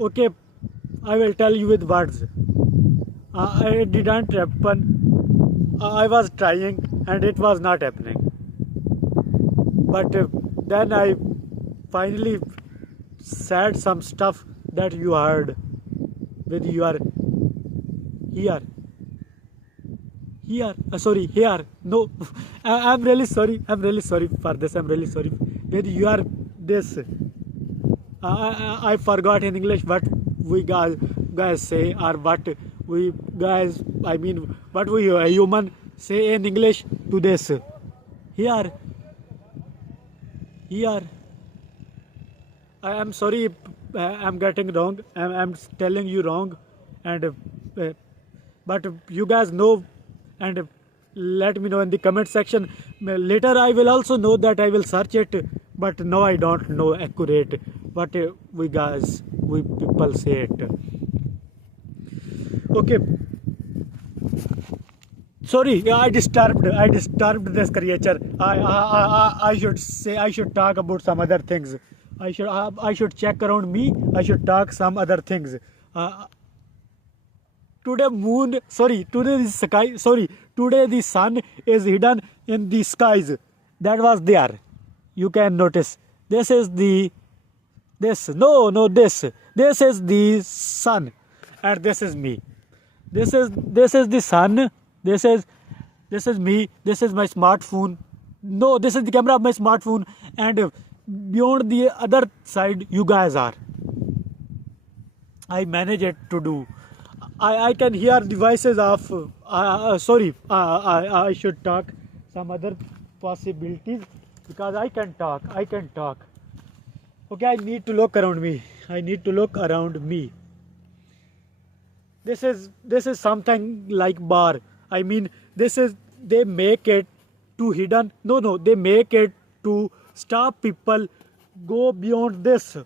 Okay, I will tell you with words. It didn't happen. I was trying and it was not happening. But then I finally said some stuff that you heard with your here. Here, sorry, here. No, I'm really sorry. I'm really sorry for this. I'm really sorry. With your this. I forgot in English what we guys say or what we guys, I mean, what we human say in English to this. Here, here. I am sorry, I'm getting wrong. I'm telling you wrong, and but you guys know, and let me know in the comment section. Later, I will also know that I will search it, but now I don't know accurate what we people say it. Okay. Sorry, I disturbed this creature. I should say, I should talk about some other things. I should check around me. I should talk some other things. Uh, today the sun is hidden in the skies. That was there. You can notice. This is the, this, no, this is the sun, and this is me. This is the sun. This is me. This is my smartphone. No, this is the camera of my smartphone, and beyond the other side, you guys are. I manage it to do. I can hear the voices of. I should talk some other possibilities because I can talk. I can talk. Okay, I need to look around me. I need to look around me. This is something like bar. I mean, they make it to hidden. No, they make it to stop people go beyond this.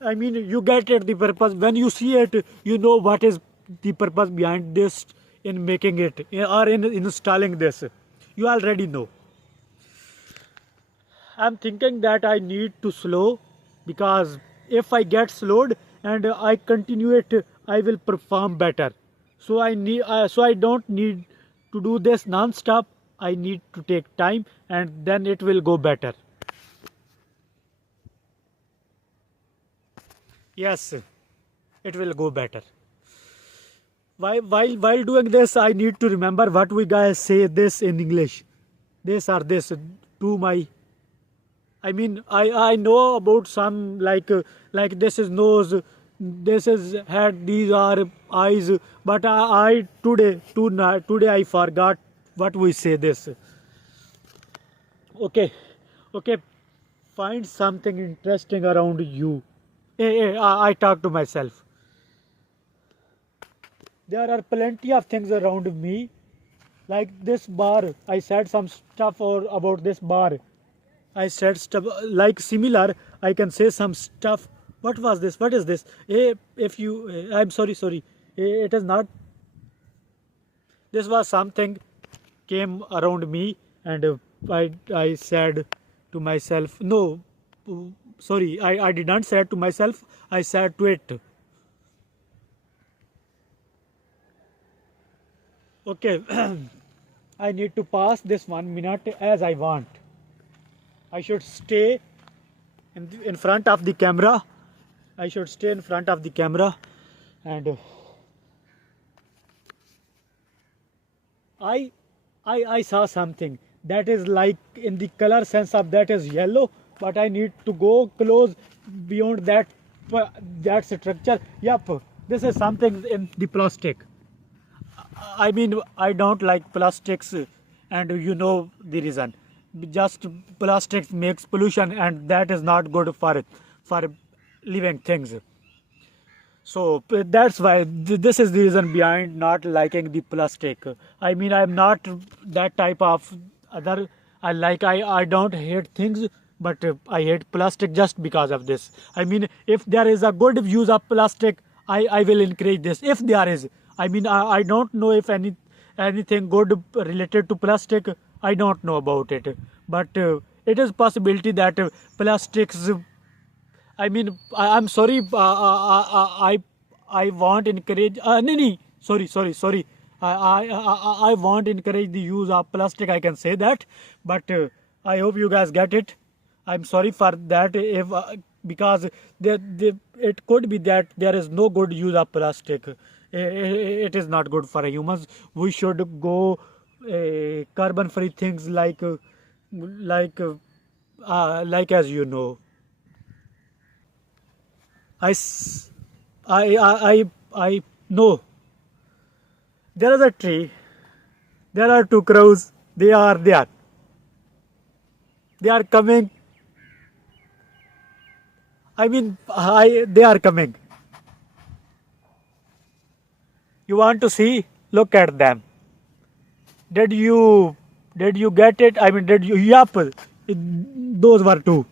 I mean, you get it the purpose when you see it. You know what is the purpose behind this in making it or in installing this. You already know. I'm thinking that I need to slow because if I get slowed and I continue it, I will perform better. So I don't need to do this non-stop. I need to take time and then it will go better. Yes, it will go better. While doing this, I need to remember what we guys say this in English. This or this to my. I mean, I know about some like this is nose, this is head, these are eyes. But I today I forgot what we say this. Okay, find something interesting around you. Hey, I talk to myself. There are plenty of things around me, like this bar. I said some stuff about this bar. I said stuff like similar. I can say some stuff. What was this? What is this? If you, I'm sorry. It is not. This was something came around me, and I said to myself, no, sorry, I did not say to myself. I said to it. Okay, I need to pass this 1 minute as I want. I should stay in front of the camera. I should stay in front of the camera, and I saw something that is like in the color sense of that is yellow, but I need to go close beyond that structure. Yep, this is something in the plastic. I mean, I don't like plastics, and you know the reason. Just plastics makes pollution, and that is not good for living things. So that's why this is the reason behind not liking the plastic. I mean, I'm not that type of other. I don't hate things, but I hate plastic just because of this. I mean, if there is a good use of plastic, I will encourage this. If there is, I mean, I don't know if anything good related to plastic. I don't know about it, but it is possibility that plastics I mean, I'm sorry. I won't encourage. No, no, sorry. I won't encourage the use of plastic. I can say that, but I hope you guys get it. I'm sorry for that. If because it could be that there is no good use of plastic. It is not good for humans. We should go carbon-free things like like as you know. I, s- I know there is a tree. There are two crows. They are there. They are coming. I mean, they are coming. You want to see? Look at them. Did you did you get it? I mean, did you? Yup. Those were two.